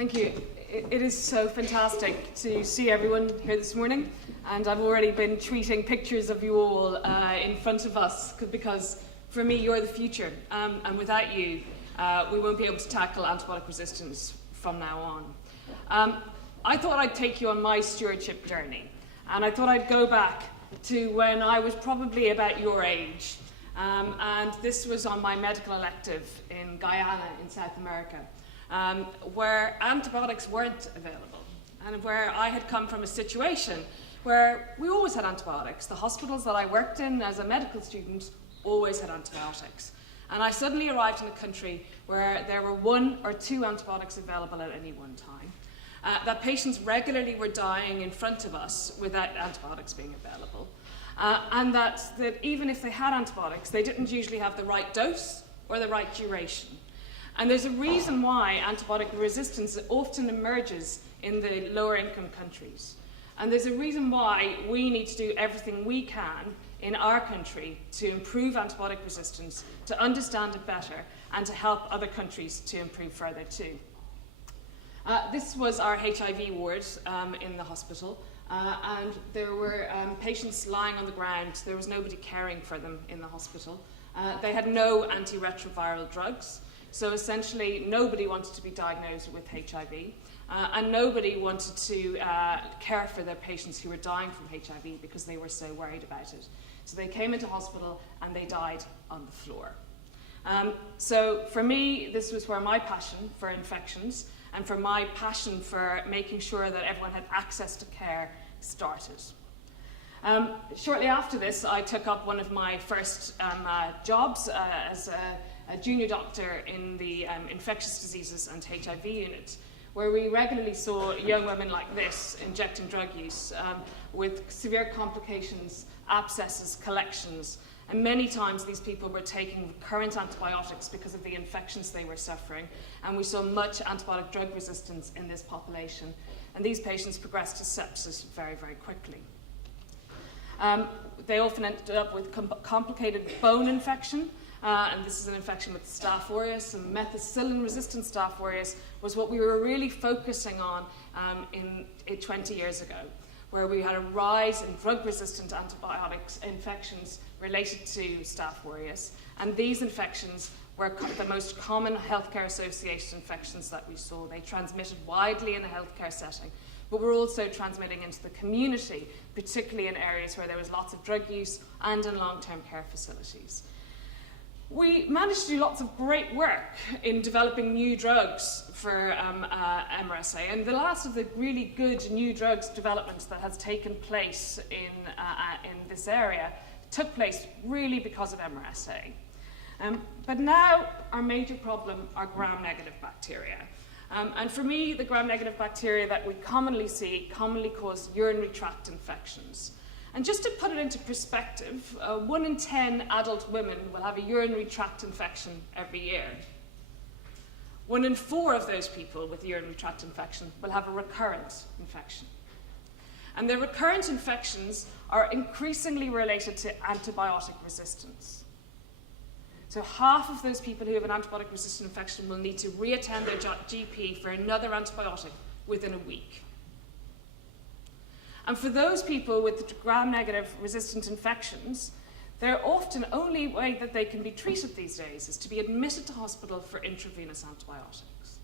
Thank you. It is so fantastic to see everyone here this morning, and I've already been tweeting pictures of you all in front of us because for me you're the future, and without you we won't be able to tackle antibiotic resistance from now on. I thought I'd take you on my stewardship journey, and I thought I'd go back to when I was probably about your age, and this was on my medical elective in Guyana in South America. Where antibiotics weren't available, and where I had come from a situation where we always had antibiotics. The hospitals that I worked in as a medical student always had antibiotics. And I suddenly arrived in a country where there were 1 or 2 antibiotics available at any one time, that patients regularly were dying in front of us without antibiotics being available, and that even if they had antibiotics, they didn't usually have the right dose or the right duration. And there's a reason why antibiotic resistance often emerges in the lower income countries. And there's a reason why we need to do everything we can in our country to improve antibiotic resistance, to understand it better, and to help other countries to improve further too. This was our HIV ward in the hospital, and there were patients lying on the ground. There was nobody caring for them in the hospital. They had no antiretroviral drugs. So essentially, nobody wanted to be diagnosed with HIV, and nobody wanted to care for their patients who were dying from HIV because they were so worried about it. So they came into hospital and they died on the floor. So for me, this was where my passion for infections and for my passion for making sure that everyone had access to care started. Shortly after this, I took up one of my first jobs as a junior doctor in the infectious diseases and HIV unit, where we regularly saw young women like this injecting drug use with severe complications, abscesses, collections, and many times these people were taking recurrent antibiotics because of the infections they were suffering, and we saw much antibiotic drug resistance in this population, and these patients progressed to sepsis very, very quickly. They often ended up with complicated bone infection, and this is an infection with Staph aureus, and methicillin-resistant Staph aureus was what we were really focusing on 20 years ago, where we had a rise in drug-resistant antibiotics infections related to Staph aureus, and these infections were the most common healthcare-associated infections that we saw. They transmitted widely in a healthcare setting, but were also transmitting into the community, particularly in areas where there was lots of drug use and in long-term care facilities. We managed to do lots of great work in developing new drugs for MRSA, and the last of the really good new drugs developments that has taken place in this area took place really because of MRSA. But now our major problem are gram-negative bacteria. And for me, the gram-negative bacteria that we commonly see commonly cause urinary tract infections. And just to put it into perspective, 1 in 10 adult women will have a urinary tract infection every year. 1 in 4 of those people with a urinary tract infection will have a recurrent infection. And the recurrent infections are increasingly related to antibiotic resistance. So half of those people who have an antibiotic-resistant infection will need to reattend their GP for another antibiotic within a week. And for those people with gram-negative resistant infections, their often only way that they can be treated these days is to be admitted to hospital for intravenous antibiotics.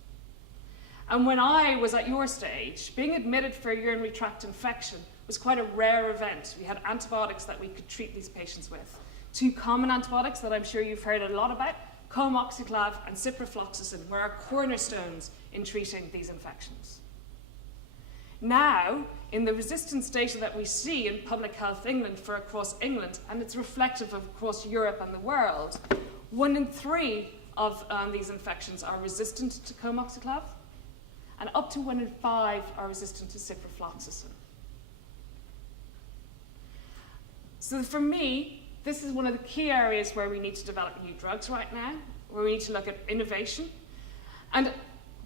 And when I was at your stage, being admitted for a urinary tract infection was quite a rare event. We had antibiotics that we could treat these patients with. 2 common antibiotics that I'm sure you've heard a lot about, comoxiclav and ciprofloxacin, were our cornerstones in treating these infections. Now, in the resistance data that we see in Public Health England for across England, and it's reflective of across Europe and the world, 1 in 3 of these infections are resistant to comoxiclav, and up to 1 in 5 are resistant to ciprofloxacin. So for me, this is one of the key areas where we need to develop new drugs right now, where we need to look at innovation. And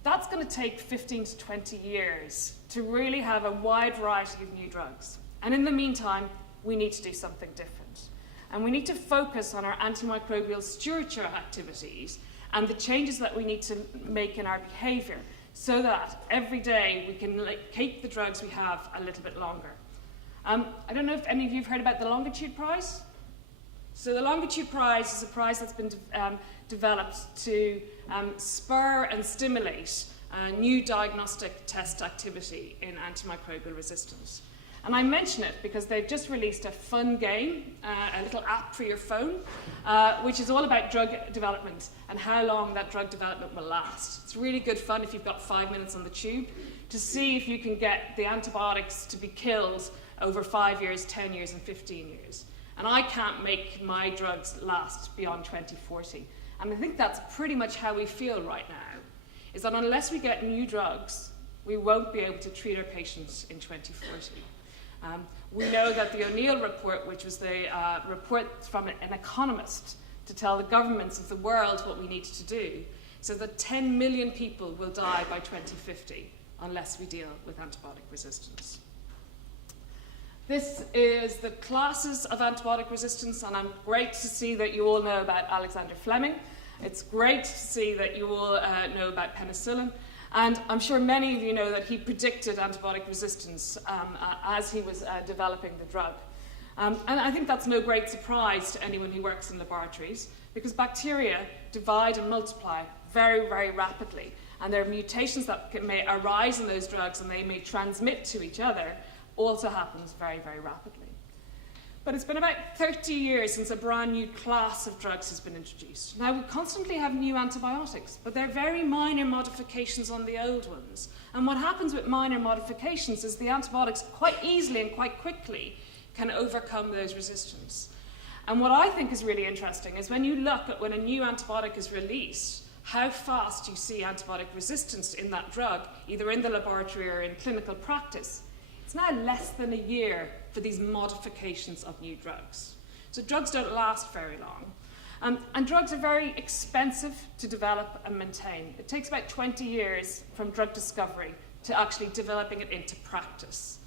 that's going to take 15 to 20 years to really have a wide variety of new drugs. And in the meantime, we need to do something different. And we need to focus on our antimicrobial stewardship activities and the changes that we need to make in our behaviour so that every day we can keep the drugs we have a little bit longer. I don't know if any of you have heard about the Longitude Prize. So the Longitude Prize is a prize that's been developed to spur and stimulate new diagnostic test activity in antimicrobial resistance. And I mention it because they've just released a fun game, a little app for your phone, which is all about drug development and how long that drug development will last. It's really good fun if you've got 5 minutes on the tube to see if you can get the antibiotics to be killed over 5 years, 10 years, and 15 years. And I can't make my drugs last beyond 2040. And I think that's pretty much how we feel right now, is that unless we get new drugs, we won't be able to treat our patients in 2040. We know that the O'Neill report, which was the report from an economist to tell the governments of the world what we need to do, so that 10 million people will die by 2050 unless we deal with antibiotic resistance. This is the classes of antibiotic resistance, and I'm great to see that you all know about Alexander Fleming. It's great to see that you all know about penicillin. And I'm sure many of you know that he predicted antibiotic resistance as he was developing the drug. And I think that's no great surprise to anyone who works in laboratories, because bacteria divide and multiply very, very rapidly. And there are mutations that may arise in those drugs and they may transmit to each other, also happens very, very rapidly. But it's been about 30 years since a brand new class of drugs has been introduced. Now, we constantly have new antibiotics, but they're very minor modifications on the old ones. And what happens with minor modifications is the antibiotics quite easily and quite quickly can overcome those resistance. And what I think is really interesting is when you look at when a new antibiotic is released, how fast you see antibiotic resistance in that drug, either in the laboratory or in clinical practice. It's now less than a year for these modifications of new drugs. So drugs don't last very long. And drugs are very expensive to develop and maintain. It takes about 20 years from drug discovery to actually developing it into practice.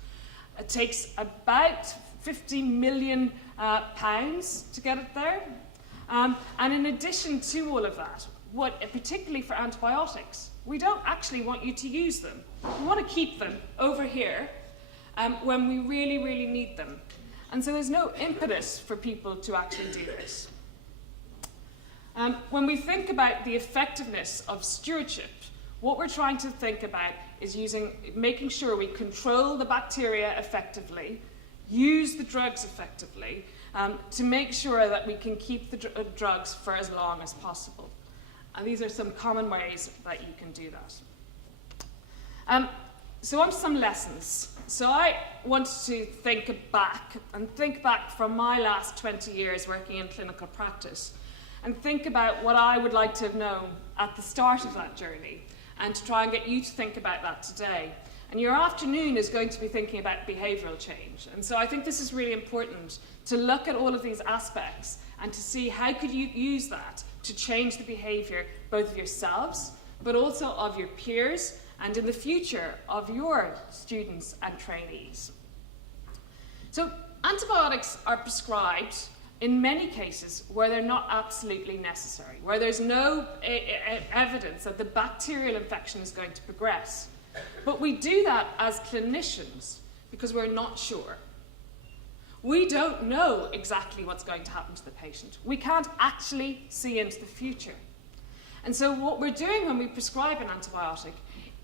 It takes about 50 million pounds to get it there. And in addition to all of that, particularly for antibiotics, we don't actually want you to use them. We want to keep them over here when we really, really need them. And so there's no impetus for people to actually do this. When we think about the effectiveness of stewardship, what we're trying to think about is making sure we control the bacteria effectively, use the drugs effectively, to make sure that we can keep the drugs for as long as possible. And these are some common ways that you can do that. So on to some lessons. So I want to think back from my last 20 years working in clinical practice, and think about what I would like to have known at the start of that journey, and to try and get you to think about that today. And your afternoon is going to be thinking about behavioural change. And so I think this is really important to look at all of these aspects and to see how could you use that to change the behaviour both of yourselves, but also of your peers, and in the future of your students and trainees. So antibiotics are prescribed in many cases where they're not absolutely necessary, where there's no evidence that the bacterial infection is going to progress. But we do that as clinicians because we're not sure. We don't know exactly what's going to happen to the patient. We can't actually see into the future. And so what we're doing when we prescribe an antibiotic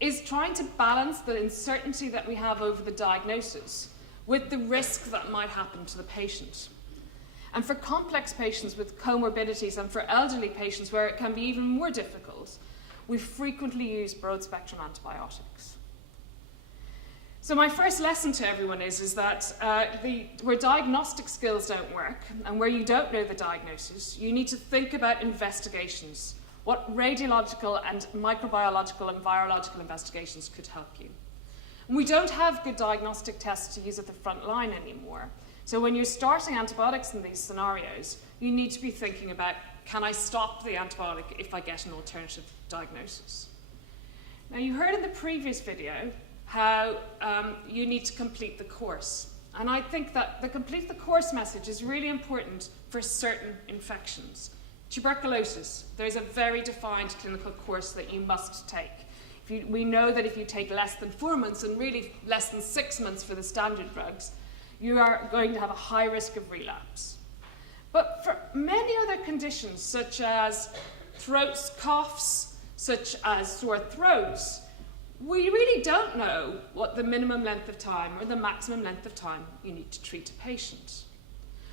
is trying to balance the uncertainty that we have over the diagnosis with the risk that might happen to the patient. And for complex patients with comorbidities and for elderly patients where it can be even more difficult, we frequently use broad-spectrum antibiotics. So my first lesson to everyone is that where diagnostic skills don't work and where you don't know the diagnosis, you need to think about investigations. What radiological and microbiological and virological investigations could help you. And we don't have good diagnostic tests to use at the front line anymore. So when you're starting antibiotics in these scenarios, you need to be thinking about, can I stop the antibiotic if I get an alternative diagnosis? Now, you heard in the previous video how you need to complete the course. And I think that the complete the course message is really important for certain infections. Tuberculosis, there's a very defined clinical course that you must take. If We know that if you take less than 4 months and really less than 6 months for the standard drugs, you are going to have a high risk of relapse. But for many other conditions, such as throat coughs, such as sore throats, we really don't know what the minimum length of time or the maximum length of time you need to treat a patient.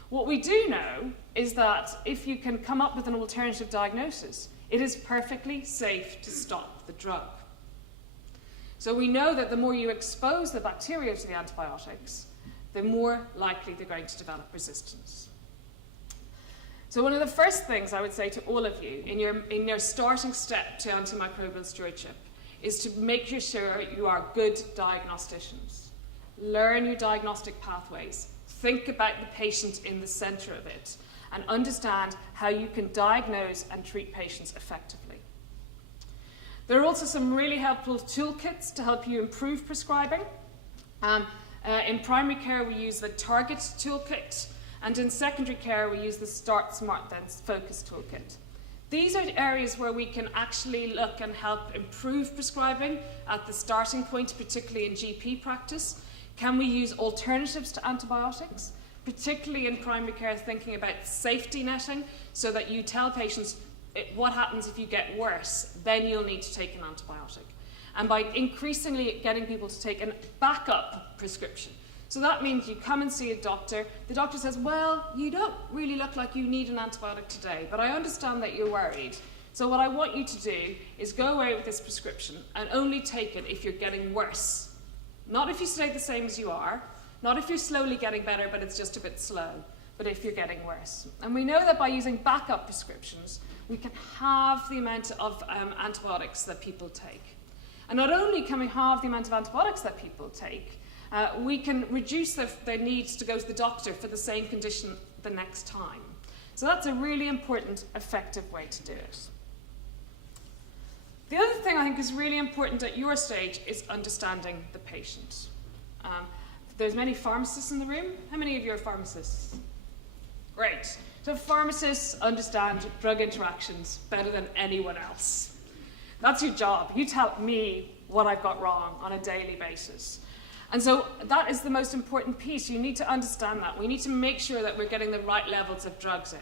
What we do know is that if you can come up with an alternative diagnosis, it is perfectly safe to stop the drug. So we know that the more you expose the bacteria to the antibiotics, the more likely they're going to develop resistance. So one of the first things I would say to all of you in your starting step to antimicrobial stewardship is to make sure you are good diagnosticians. Learn your diagnostic pathways. Think about the patient in the center of it and understand how you can diagnose and treat patients effectively. There are also some really helpful toolkits to help you improve prescribing. In primary care, we use the Target toolkit, and in secondary care, we use the Start Smart Then Focus toolkit. These are areas where we can actually look and help improve prescribing at the starting point, particularly in GP practice. Can we use alternatives to antibiotics, particularly in primary care, thinking about safety netting, so that you tell patients what happens if you get worse, then you'll need to take an antibiotic. And by increasingly getting people to take a backup prescription. So that means you come and see a doctor. The doctor says, well, you don't really look like you need an antibiotic today, but I understand that you're worried. So what I want you to do is go away with this prescription and only take it if you're getting worse. Not if you stay the same as you are, not if you're slowly getting better, but it's just a bit slow, but if you're getting worse. And we know that by using backup prescriptions, we can halve the amount of antibiotics that people take. And not only can we halve the amount of antibiotics that people take, we can reduce their needs to go to the doctor for the same condition the next time. So that's a really important, effective way to do it. The other thing I think is really important at your stage is understanding the patient. There's many pharmacists in the room. How many of you are pharmacists? Great. So pharmacists understand drug interactions better than anyone else. That's your job. You tell me what I've got wrong on a daily basis. And so that is the most important piece. You need to understand that. We need to make sure that we're getting the right levels of drugs in.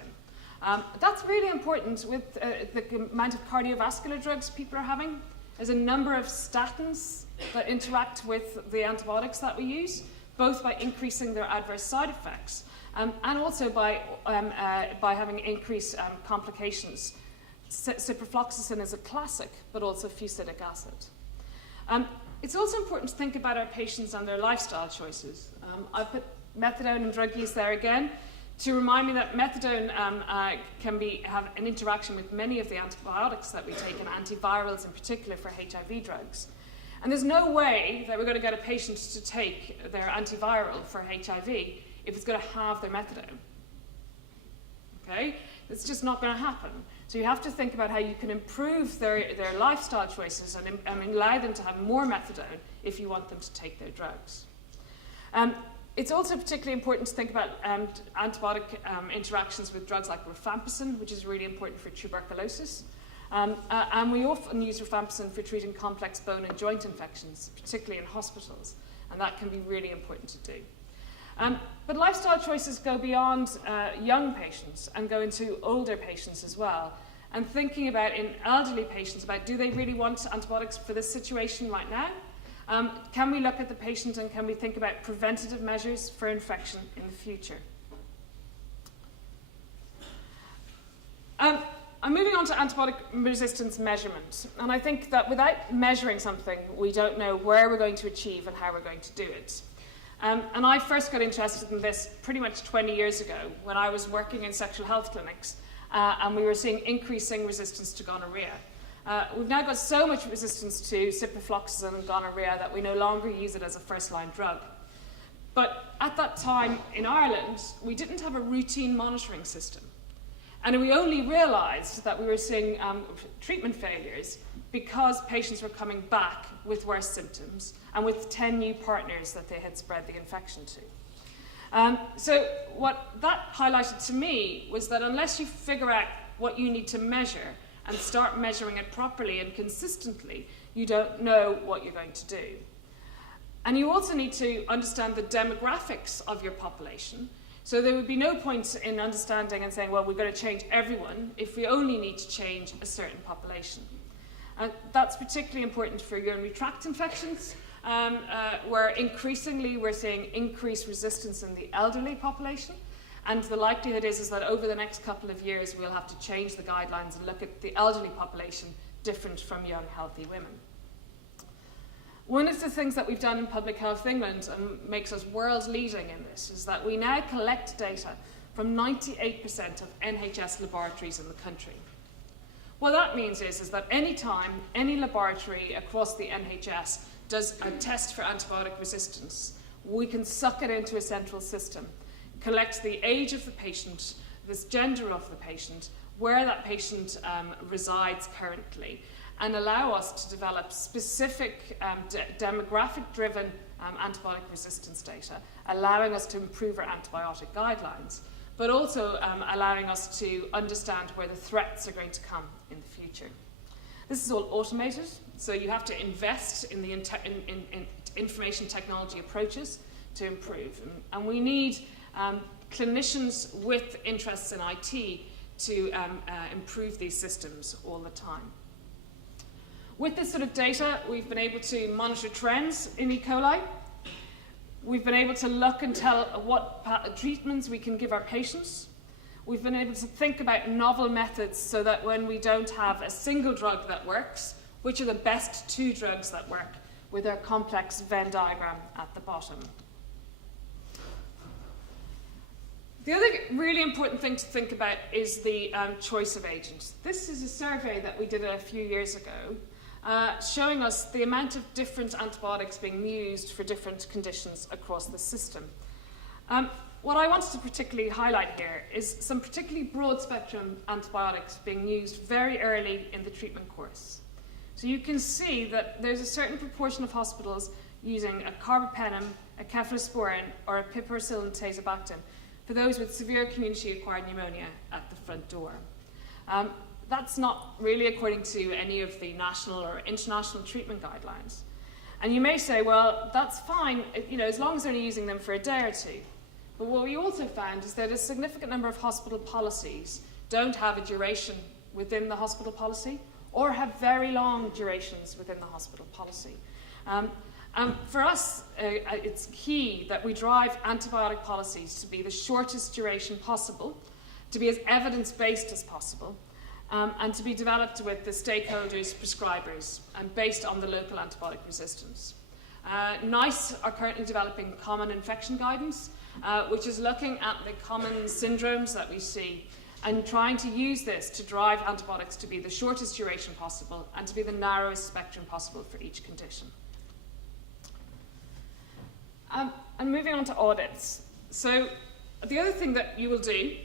That's really important with the amount of cardiovascular drugs people are having. There's a number of statins that interact with the antibiotics that we use, both by increasing their adverse side effects and also by having increased complications. Ciprofloxacin is a classic, but also fusidic acid. It's also important to think about our patients and their lifestyle choices. I've put methadone and drug use there again to remind me that methadone can have an interaction with many of the antibiotics that we take, and antivirals in particular for HIV drugs. And there's no way that we're going to get a patient to take their antiviral for HIV if it's going to have their methadone. Okay? It's just not going to happen. So you have to think about how you can improve their lifestyle choices and allow them to have more methadone if you want them to take their drugs. It's also particularly important to think about antibiotic interactions with drugs like rifampicin, which is really important for tuberculosis. And we often use rifampicin for treating complex bone and joint infections, particularly in hospitals, and that can be really important to do. But lifestyle choices go beyond young patients and go into older patients as well. And thinking about in elderly patients about, do they really want antibiotics for this situation right now? Can we look at the patient and can we think about preventative measures for infection in the future? I'm moving on to antibiotic resistance measurement. And I think that without measuring something, we don't know where we're going to achieve and how we're going to do it. And I first got interested in this pretty much 20 years ago when I was working in sexual health clinics and we were seeing increasing resistance to gonorrhea. We've now got so much resistance to ciprofloxacin and gonorrhea that we no longer use it as a first-line drug. But at that time in Ireland, we didn't have a routine monitoring system. And we only realised that we were seeing treatment failures because patients were coming back with worse symptoms and with 10 new partners that they had spread the infection to. So what that highlighted to me was that unless you figure out what you need to measure and start measuring it properly and consistently, you don't know what you're going to do. And you also need to understand the demographics of your population. So there would be no point in understanding and saying, well, we're going to change everyone if we only need to change a certain population. And that's particularly important for urinary tract infections, where increasingly we're seeing increased resistance in the elderly population. And the likelihood is that over the next couple of years, we'll have to change the guidelines and look at the elderly population different from young, healthy women. One of the things that we've done in Public Health England and makes us world leading in this is that we now collect data from 98% of NHS laboratories in the country. What that means is that any time any laboratory across the NHS does a test for antibiotic resistance, we can suck it into a central system, collect the age of the patient, the gender of the patient, where that patient resides currently, and allow us to develop specific demographic-driven antibiotic resistance data, allowing us to improve our antibiotic guidelines, but also allowing us to understand where the threats are going to come in the future. This is all automated, so you have to invest in the in information technology approaches to improve. And we need clinicians with interests in IT to improve these systems all the time. With this sort of data, we've been able to monitor trends in E. coli. We've been able to look and tell what treatments we can give our patients. We've been able to think about novel methods so that when we don't have a single drug that works, which are the best 2 drugs that work, with our complex Venn diagram at the bottom. The other really important thing to think about is the choice of agents. This is a survey that we did a few years ago, showing us the amount of different antibiotics being used for different conditions across the system. What I wanted to particularly highlight here is some particularly broad spectrum antibiotics being used very early in the treatment course. So you can see that there's a certain proportion of hospitals using a carbapenem, a cephalosporin, or a piperacillin tazobactam for those with severe community-acquired pneumonia at the front door. That's not really according to any of the national or international treatment guidelines. And you may say, well, that's fine, as long as they're only using them for a day or two. But what we also found is that a significant number of hospital policies don't have a duration within the hospital policy or have very long durations within the hospital policy. For us, it's key that we drive antibiotic policies to be the shortest duration possible, to be as evidence-based as possible, and to be developed with the stakeholders, prescribers, and based on the local antibiotic resistance. NICE are currently developing common infection guidance, which is looking at the common syndromes that we see and trying to use this to drive antibiotics to be the shortest duration possible and to be the narrowest spectrum possible for each condition. And moving on to audits. So the other thing that you will do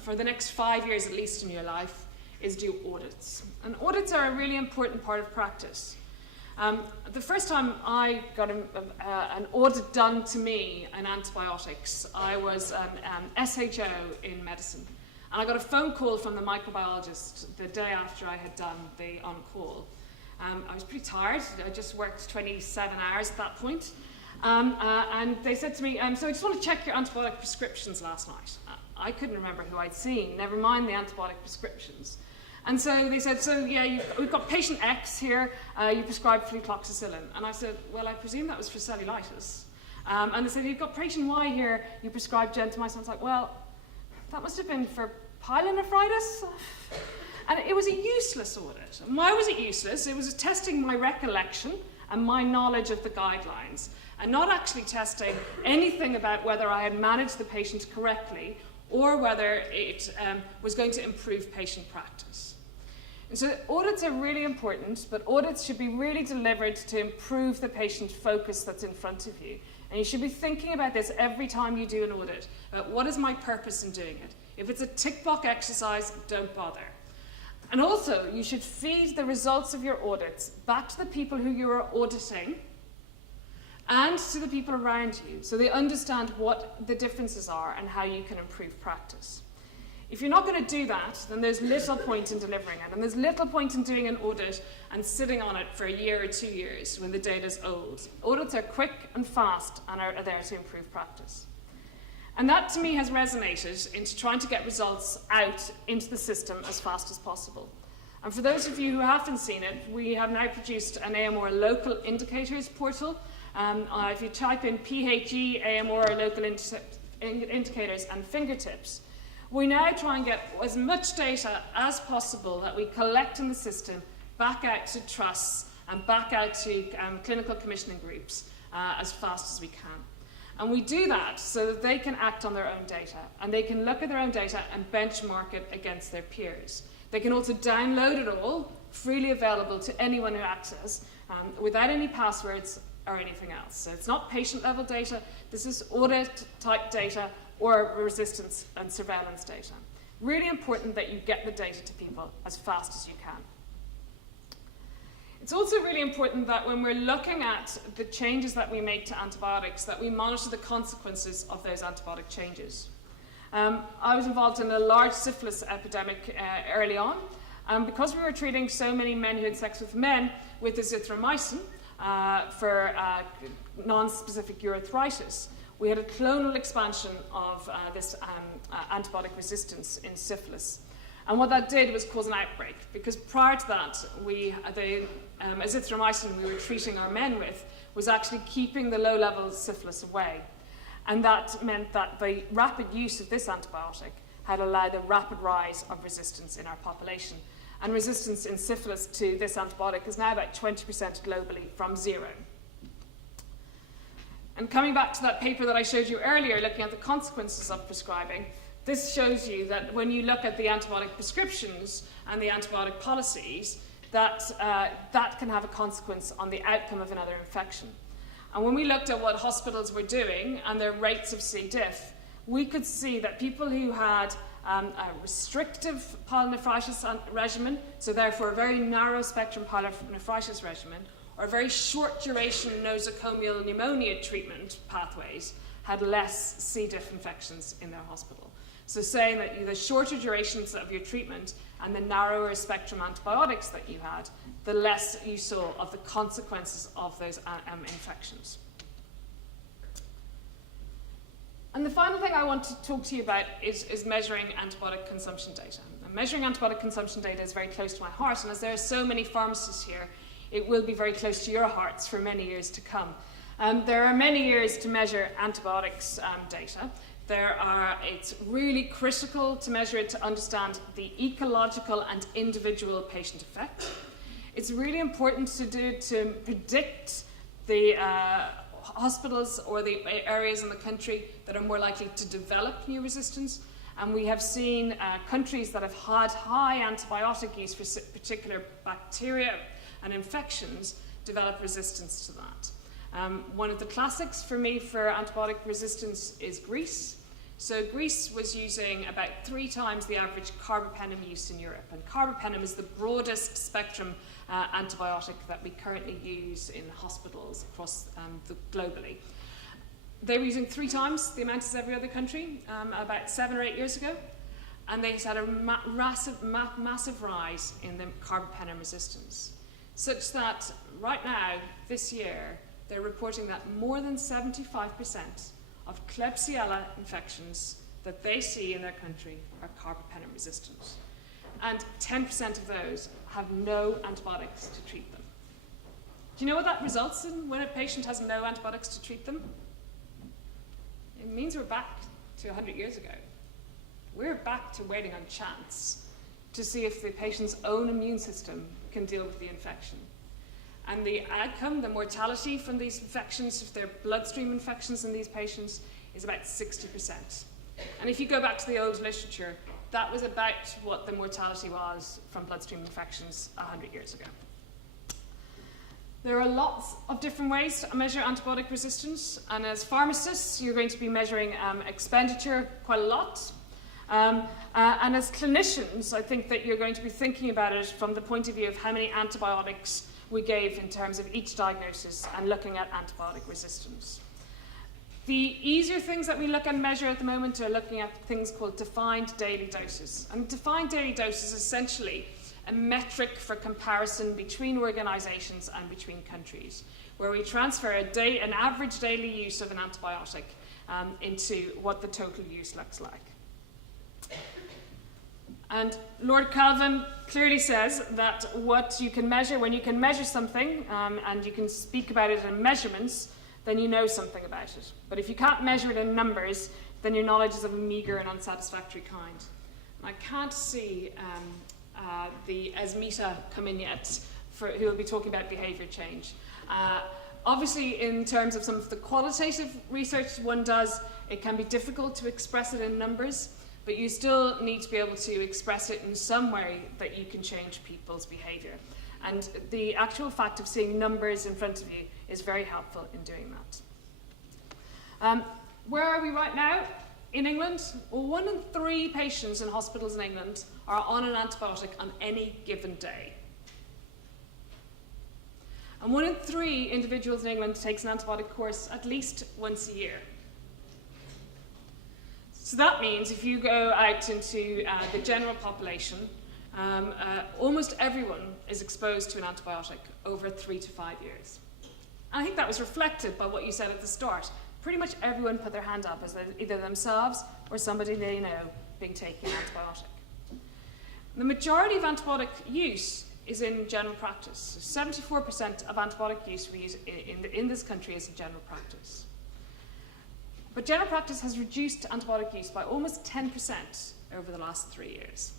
for the next 5 years at least in your life is do audits. And audits are a really important part of practice. The first time I got an audit done to me in antibiotics, I was an SHO in medicine. And I got a phone call from the microbiologist the day after I had done the on-call. I was pretty tired. I just worked 27 hours at that point. And they said to me, so I just want to check your antibiotic prescriptions last night. I couldn't remember who I'd seen, never mind the antibiotic prescriptions. And so they said, so yeah, we've got patient X here, you prescribed flucloxacillin. And I said, well, I presume that was for cellulitis. And they said, you've got patient Y here, you prescribed gentamicin. I was like, well, that must have been for pyelonephritis. And it was a useless audit. And why was it useless? It was testing my recollection and my knowledge of the guidelines, and not actually testing anything about whether I had managed the patient correctly or whether it was going to improve patient practice. And so audits are really important, but audits should be really delivered to improve the patient focus that's in front of you. And you should be thinking about this every time you do an audit, about what is my purpose in doing it. If it's a tick box exercise, don't bother. And also, you should feed the results of your audits back to the people who you are auditing and to the people around you, so they understand what the differences are and how you can improve practice. If you're not going to do that, then there's little point in delivering it, and there's little point in doing an audit and sitting on it for a year or 2 years when the data's old. Audits are quick and fast and are there to improve practice. And that, to me, has resonated into trying to get results out into the system as fast as possible. And for those of you who haven't seen it, we have now produced an AMR local indicators portal. If you type in PHE, AMR, local indicators, and fingertips, we now try and get as much data as possible that we collect in the system back out to trusts and back out to clinical commissioning groups as fast as we can. And we do that so that they can act on their own data, and they can look at their own data and benchmark it against their peers. They can also download it all, freely available to anyone who accesses, without any passwords or anything else. So it's not patient-level data, this is audit-type data or resistance and surveillance data. Really important that you get the data to people as fast as you can. It's also really important that when we're looking at the changes that we make to antibiotics, that we monitor the consequences of those antibiotic changes. I was involved in a large syphilis epidemic early on, and because we were treating so many men who had sex with men with azithromycin for non-specific urethritis, we had a clonal expansion of this antibiotic resistance in syphilis. And what that did was cause an outbreak, because prior to that, the azithromycin we were treating our men with was actually keeping the low levels of syphilis away. And that meant that the rapid use of this antibiotic had allowed a rapid rise of resistance in our population. And resistance in syphilis to this antibiotic is now about 20% globally from 0. And coming back to that paper that I showed you earlier, looking at the consequences of prescribing, this shows you that when you look at the antibiotic prescriptions and the antibiotic policies, that can have a consequence on the outcome of another infection. And when we looked at what hospitals were doing and their rates of C. diff, we could see that people who had a restrictive pyelonephritis regimen, so therefore a very narrow spectrum pyelonephritis regimen, or very short duration nosocomial pneumonia treatment pathways, had less C. diff infections in their hospital. So saying that the shorter durations of your treatment and the narrower spectrum antibiotics that you had, the less you saw of the consequences of those infections. And the final thing I want to talk to you about is measuring antibiotic consumption data. And measuring antibiotic consumption data is very close to my heart, and as there are so many pharmacists here, it will be very close to your hearts for many years to come. There are many years to measure antibiotics data. It's really critical to measure it to understand the ecological and individual patient effect. It's really important to do it to predict the hospitals or the areas in the country that are more likely to develop new resistance. And we have seen countries that have had high antibiotic use for particular bacteria and infections develop resistance to that. One of the classics for me for antibiotic resistance is Greece. So Greece was using about 3 times the average carbapenem use in Europe. And carbapenem is the broadest spectrum antibiotic that we currently use in hospitals across globally. They were using 3 times the amount as every other country about 7 or 8 years ago. And they had a massive rise in the carbapenem resistance, such that right now, this year, they're reporting that more than 75% of Klebsiella infections that they see in their country are carbapenem resistant. And 10% of those have no antibiotics to treat them. Do you know what that results in when a patient has no antibiotics to treat them? It means we're back to 100 years ago. We're back to waiting on chance to see if the patient's own immune system can deal with the infection. And the outcome, the mortality from these infections, if they're bloodstream infections in these patients, is about 60%. And if you go back to the old literature, that was about what the mortality was from bloodstream infections 100 years ago. There are lots of different ways to measure antibiotic resistance, and as pharmacists, you're going to be measuring expenditure quite a lot. And as clinicians, I think that you're going to be thinking about it from the point of view of how many antibiotics we gave in terms of each diagnosis and looking at antibiotic resistance. The easier things that we look and measure at the moment are looking at things called defined daily doses. And defined daily doses is essentially a metric for comparison between organisations and between countries, where we transfer an average daily use of an antibiotic into what the total use looks like. And Lord Kelvin clearly says that what you can measure, when you can measure something and you can speak about it in measurements, then you know something about it. But if you can't measure it in numbers, then your knowledge is of a meagre and unsatisfactory kind. And I can't see the Asmita come in yet, who will be talking about behaviour change. Obviously, in terms of some of the qualitative research one does, it can be difficult to express it in numbers, but you still need to be able to express it in some way that you can change people's behaviour. And the actual fact of seeing numbers in front of you is very helpful in doing that. Where are we right now? In England, well, 1 in 3 patients in hospitals in England are on an antibiotic on any given day. And 1 in 3 individuals in England takes an antibiotic course at least once a year. So that means if you go out into the general population, almost everyone is exposed to an antibiotic over 3 to 5 years. And I think that was reflected by what you said at the start. Pretty much everyone put their hand up as either themselves or somebody they know being taken an antibiotic. The majority of antibiotic use is in general practice. So 74% of antibiotic use we use in this country is in general practice. But general practice has reduced antibiotic use by almost 10% over the last 3 years.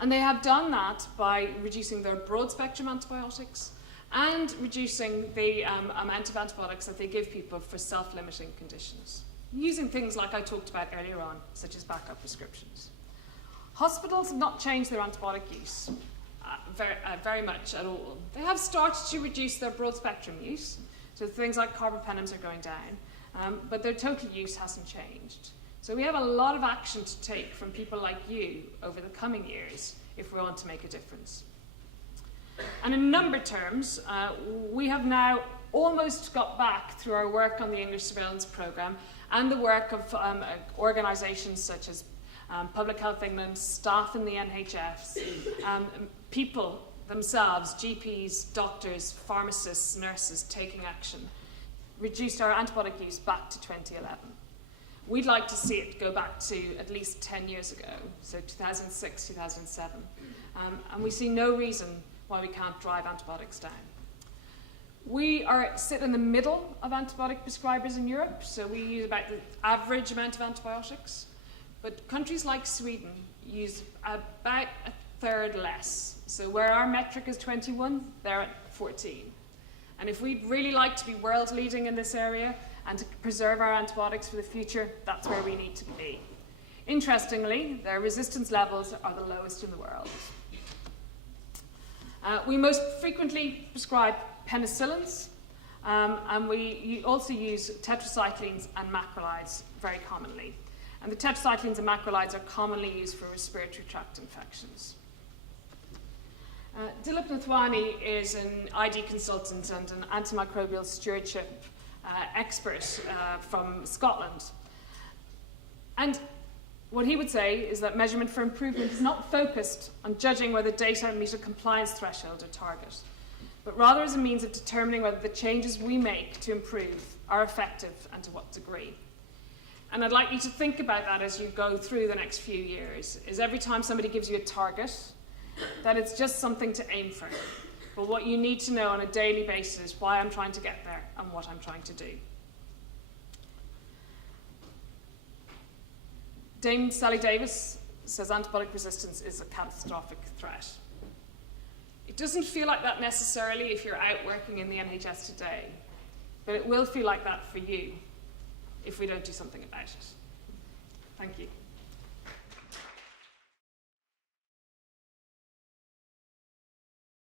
And they have done that by reducing their broad-spectrum antibiotics and reducing the amount of antibiotics that they give people for self-limiting conditions, using things like I talked about earlier on, such as backup prescriptions. Hospitals have not changed their antibiotic use very much at all. They have started to reduce their broad-spectrum use, so things like carbapenems are going down, but their total use hasn't changed. So we have a lot of action to take from people like you over the coming years if we want to make a difference. And in number terms, we have now almost got back through our work on the English surveillance programme and the work of organisations such as Public Health England, staff in the NHS, people themselves, GPs, doctors, pharmacists, nurses taking action, reduced our antibiotic use back to 2011. We'd like to see it go back to at least 10 years ago, so 2006, 2007. And we see no reason why we can't drive antibiotics down. We sit in the middle of antibiotic prescribers in Europe, so we use about the average amount of antibiotics. But countries like Sweden use about a third less. So where our metric is 21, they're at 14. And if we'd really like to be world leading in this area and to preserve our antibiotics for the future, that's where we need to be. Interestingly, their resistance levels are the lowest in the world. We most frequently prescribe penicillins, and we also use tetracyclines and macrolides very commonly. And the tetracyclines and macrolides are commonly used for respiratory tract infections. Dilip Nathwani is an ID consultant and an antimicrobial stewardship expert from Scotland. And what he would say is that measurement for improvement is not focused on judging whether data meet a compliance threshold or target, but rather as a means of determining whether the changes we make to improve are effective and to what degree. And I'd like you to think about that as you go through the next few years, is every time somebody gives you a target, that it's just something to aim for. But what you need to know on a daily basis is why I'm trying to get there and what I'm trying to do. Dame Sally Davis says antibiotic resistance is a catastrophic threat. It doesn't feel like that necessarily if you're out working in the NHS today, but it will feel like that for you if we don't do something about it. Thank you.